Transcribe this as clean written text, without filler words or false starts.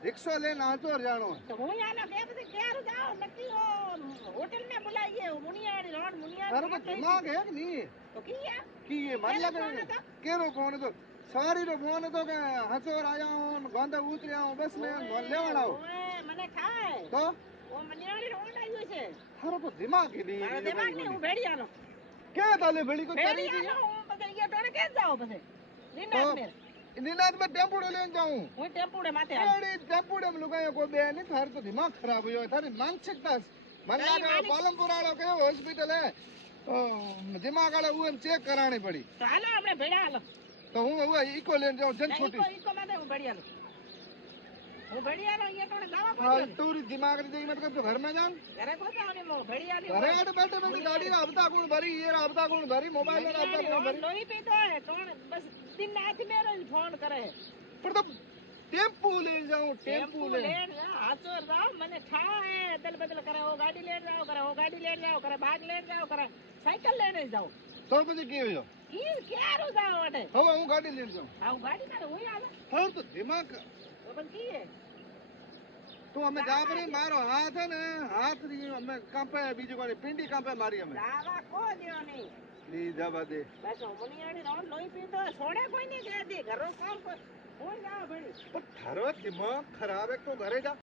rickshaw लेने हाथों जानो तो હું યાનો કે પછી ક્યારે જાઓ નક્કી હોટલ में बुलाइए मुनियाड़ी रोड मुनियाड़ी तारो को दिमाग है कि नहीं तो किया कि ये मतलब केरो फोन तो सवारी रो फोन तो के हसोर आया हूं गोंदा उतरे हूं बस में लेवण आओ ઓએ મને થાય तो ઓ મુનિયાડી રોડ આવ્યો છે थारो को दिमाग ही नहीं મારો દિમાગ નહીં હું ભેડિયાનો क्या ताले बड़ी को चरी दी ભેડિયાનો હું પછી અહીંયા તોડે કે જાઓ પછી નિનાદ મેં निनाद में टेम्पो लेने जाऊं હું ટેમ્પોડે માથે अरे टेम्पो में लुगायो को बे नहीं थार तो दिमाग खराब हो थारी मानसिकता मन लागे पालमपुर वालो के हॉस्पिटल है दिमाग वाला वो चेक करानी पड़ी તો હાલો આપણે ભેડા હાલો तो हूँ वो इको लेने जाऊं जन छोटी ઈકો માથે હું ભેડિયાનો અહીંયા તોડે દાવા हाँ પડ્યો तूरी दिमाग नहीं देगी मतलब तो घर में जान ઘરે કોતાવની મો ભેડિયાની घरे बैठे बैठे बैठे गाड़ी रा हफ्ता कौन भरी ये रा हफ्ता कौन भरी मोबाइल रा हफ्ता कौन भरी લોહી પીતો હે કોણ બસ દિન રાત મેરો ફોન કરે पर तो टेम्पो ले जाऊं टेम्पो ले લેણ હાચો રાવ મને થાય અદલ બદલ કરે ઓ ગાડી લેણ જાઓ કરે ઓ ગાડી લેણ જાઓ કરે બાગ લેણ જાઓ કરે સાયકલ લેને જાઓ तो પછી કેવું જો ઈ ક્યારો જાવ વટે હવે હું ગાડી લઈને જાઉં આવ ગાડી કરે હોય આવે હવે તો દિમાગ તો પણ કીએ તું અમે જા પડી મારો હાથ હે ને હાથ રી અમે કાંપે બીજી કોઈ પિંડી કાંપે મારી અમે દાવા કો દ્યો નહીં લી જવા દે બસ મુનિયાડી રોડ લોહી પીતો છોડે કોઈ નહીં દે દે ઘરો કામ કોઈ હું જાવ ભણી પણ તારો દિમાગ ખરાબ એક તો ઘરે જા